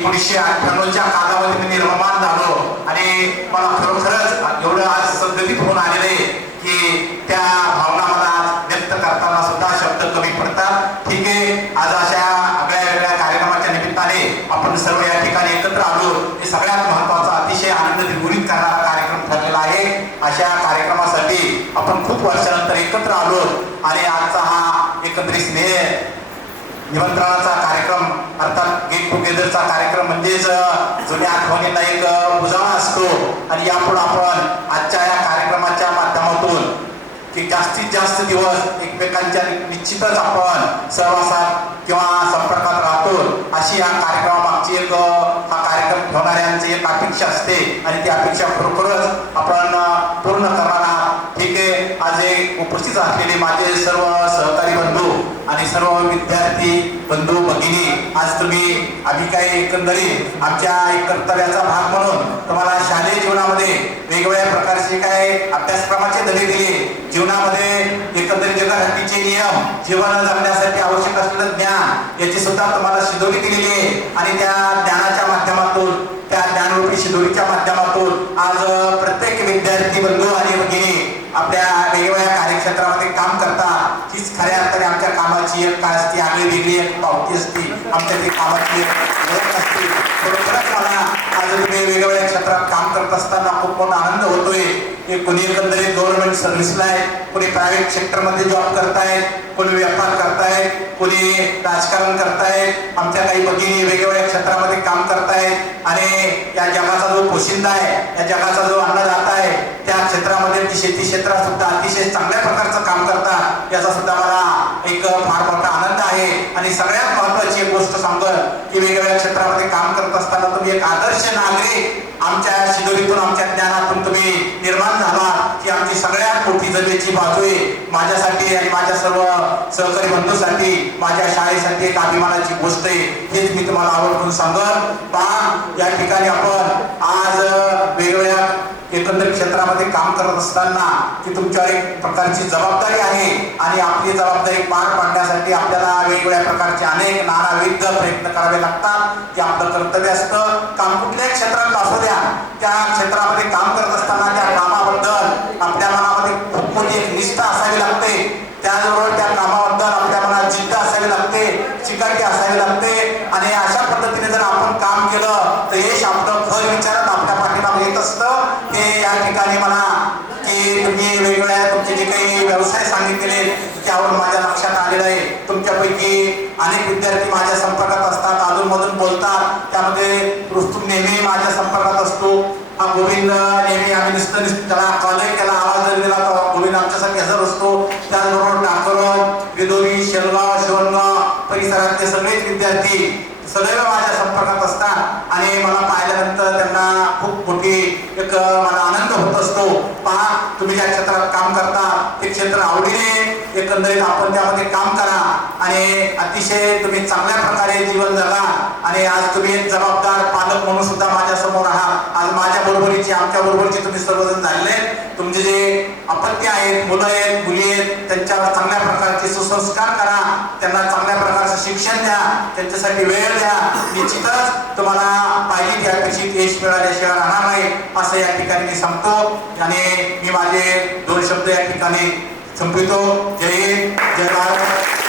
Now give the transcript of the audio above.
एकोणीसशे अठ्ठ्याण्णवच्या कालावधी मी निर्माण झालो. आणि मला खरोखरच एवढं आज सद्गतीत होऊन आलेलं आहे की त्या भावना मला व्यक्त करताना सुद्धा शब्द कमी पडतात. ठीक आहे आज अशा आगळ्या वेगळ्या कार्यक्रमाच्या निमित्ताने आपण सर्व या ठिकाणी एकत्र आलो. हे सगळ्यात महत्त्वाचा अतिशय आनंद द्विगुणित करणारा कार्यक्रम ठरलेला आहे. अशा कार्यक्रमासाठी आपण खूप वर्षानंतर एकत्र आलो. आणि आजचा हा एकत्रित स्नेह निमंत्रणाचा कार्यक्रम अर्थात गेट टुगेदरचा कार्यक्रम म्हणजेच जुन्या आठवणींना एक उजाळा असतो. आणि यापुढे आपण आजच्या या कार्यक्रमाच्या माध्यमातून की जास्तीत जास्त दिवस एकमेकांच्या निश्चितच आपण सहवासात किंवा संपर्कात राहतो. अशी या कार्यक्रमामागची एक हा कार्यक्रम ठेवणाऱ्यांची एक अपेक्षा असते. आणि ती अपेक्षा खरोखरच आपण पूर्ण करणार माझे आज उपस्थित असलेले माझे सर्व सहकारी बंधू आणि सर्व विद्यार्थी बंधू भगिनी आज तुम्ही आम्ही काय एकंदरीत आमच्या एक कर्तव्याचा भाग म्हणून तुम्हाला शालेय जीवनामध्ये वेगवेगळ्या प्रकारचे काय अभ्यासक्रमाचे धडे दिले. जीवनामध्ये एकंदरीत जगासाठीचे नियम जीवन जगण्यासाठी आवश्यक असलेलं ज्ञान याची सुद्धा तुम्हाला शिदोरी दिलेली आहे. आणि त्या ज्ञानाच्या माध्यमातून त्या ज्ञानरूपी शिदोरीच्या माध्यमातून आज अ, प्रत्येक विद्यार्थी बंधू आणि भगिनी आपल्या क्षेत्रामध्ये काम करता हीच खऱ्या अर्थाने आमच्या कामाची एक काय असते आगळी वेगळी एक पावती असते. आमच्या ती कामाची ओळख असते. खरोखरच मला आज तुम्ही वेगवेगळ्या क्षेत्रात काम करत असताना खूप मोठा आनंद होतोय. की कोणी एकंदरीत गव्हर्नमेंट सर्व्हिसला आहे कोणी प्रायव्हेट सेक्टरमध्ये जॉब करतायत कोणी व्यापार करतायत कोणी राजकारण करतायत आमच्या काही भगिनी वेगवेगळ्या क्षेत्रामध्ये काम करतायत आणि या जगाचा जो पोशिंदा आहे या जगाचा जो अन्नदाता आहे त्या क्षेत्रामध्ये शेती क्षेत्रात सुद्धा अतिशय चांगल्या प्रकारचं काम करता याचा सुद्धा मला एक फार मोठा आनंद आहे. आणि सगळ्यात महत्वाची एक गोष्ट सांगल की वेगवेगळ्या क्षेत्रामध्ये काम करत असताना तुम्ही एक आदर्श नागरिक आमच्या शिदोरीतून आमच्या ज्ञानातून तुम्ही निर्माण झाला ही आमची सगळ्यात मोठी जमेची बाजू आहे. माझ्यासाठी आणि माझ्या सर्व सहकारी बंधूसाठी माझ्या शाळेसाठी एक अभिमानाची गोष्ट आहे. हेच मी तुम्हाला आवडून सांगत. पहा या ठिकाणी आपण आज वेगवेगळ्या एकंदरीत क्षेत्रामध्ये काम करत असताना ती तुमच्या एक प्रकारची जबाबदारी आहे आणि आपली जबाबदारी पार पाडण्यासाठी आपल्याला वेगवेगळ्या प्रकारचे अनेक नानाविध प्रयत्न करावे लागतात. ते आपलं कर्तव्य असतं. काम कुठल्याही क्षेत्रात असू द्या त्या क्षेत्रामध्ये काम करत असताना त्या कामाबद्दल आपल्या की तुम्ही वेगवेगळ्या तुमचे जे काही व्यवसाय सांगितलेले त्यावर माझ्या लक्षात आलेलं आहे. तुमच्यापैकी अनेक विद्यार्थी माझ्या संपर्कात असतात अधूनमधून बोलतात. त्यामध्ये रुस्तुम नेहमी माझ्या संपर्कात असतो. हा गोविंद नेहमी आम्ही नुसतं त्याला कॉलही त्याला आवाज जरी दिला तर गोविंद आमच्यासाठी हजर असतो. त्याचबरोबर टाकरत विदोरी सगळेच विद्यार्थी सदैव माझ्या संपर्कात असतात आणि मला पाहिल्यानंतर त्यांना खूप मोठी एक मला आनंद होत असतो पहा तुम्ही ज्या क्षेत्रात काम करता ते क्षेत्र आवडीने एकंदरीत आपण त्यामध्ये काम करा आणि अतिशय तुम्ही चांगल्या प्रकारे जीवन जगा आणि आज तुम्ही एक जबाबदार पालक म्हणून सुद्धा माझ्यासमोर आहात आज माझ्या बरोबरीचे आमच्या बरोबरचे तुम्ही सर्वजण झालेले आहेत. तुमचे जे अपत्य आहेत मुलं आहेत मुली आहेत त्यांच्यावर चांगल्या प्रकारचे सुसंस्कार करा. त्यांना चांगल्या प्रकारचं शिक्षण द्या. त्यांच्यासाठी वेळ द्या. निश्चितच तुम्हाला पाहिजे ती अपेक्षित यश मिळाल्याशिवाय राहणार नाही. असं या ठिकाणी मी सांगतो. आणि मी माझे दोन शब्द या ठिकाणी संपवितो. जय हिंद. जय भारत.